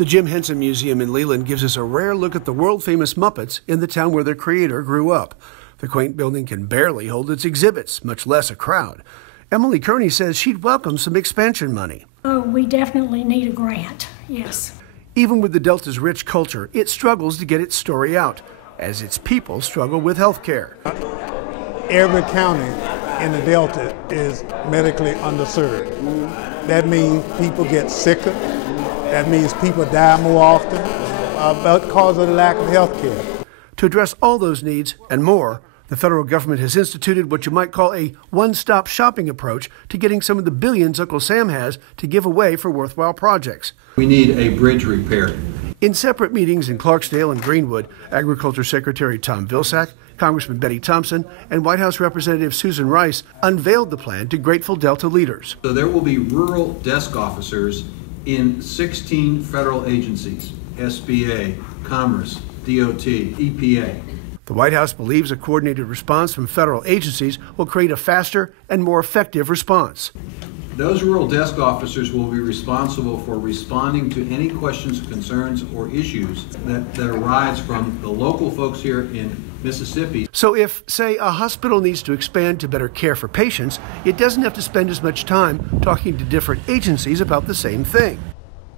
The Jim Henson Museum in Leland gives us a rare look at the world-famous Muppets in the town where their creator grew up. The quaint building can barely hold its exhibits, much less a crowd. Emily Kearny says she'd welcome some expansion money. Oh, we definitely need a grant, yes. Even with the Delta's rich culture, it struggles to get its story out, as its people struggle with health care. Every county in the Delta is medically underserved. That means people get sicker. That means people die more often because of the lack of health care. To address all those needs and more, the federal government has instituted what you might call a one-stop shopping approach to getting some of the billions Uncle Sam has to give away for worthwhile projects. We need a bridge repaired. In separate meetings in CLARKSDALE and Greenwood, Agriculture Secretary Tom Vilsack, Congressman Bennie Thompson, and White House Representative Susan Rice unveiled the plan to grateful Delta leaders. So there will be rural desk officers in 16 federal agencies: SBA, Commerce, DOT, EPA. The White House believes a coordinated response from federal agencies will create a faster and more effective response. Those rural desk officers will be responsible for responding to any questions, concerns, or issues that arise from the local folks here in Mississippi. So if, say, a hospital needs to expand to better care for patients, it doesn't have to spend as much time talking to different agencies about the same thing.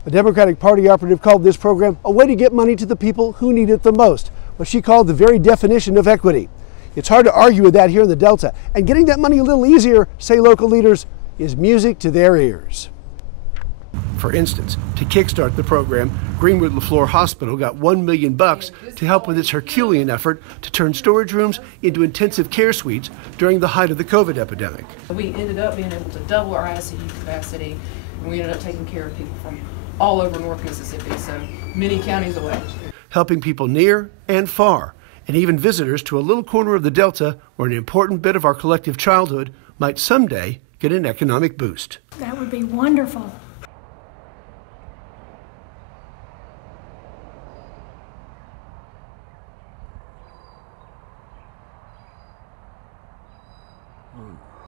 The Democratic Party operative called this program a way to get money to the people who need it the most, what she called the very definition of equity. It's hard to argue with that here in the Delta, and getting that money a little easier, say local leaders, is music to their ears. For instance, to kickstart the program, Greenwood LaFleur Hospital got $1 million to help with its Herculean effort to turn storage rooms into intensive care suites during the height of the COVID epidemic. We ended up being able to double our ICU capacity, and we ended up taking care of people from all over North Mississippi, so many counties away. Helping people near and far, and even visitors to a little corner of the Delta where an important bit of our collective childhood might someday get an economic boost. That would be wonderful.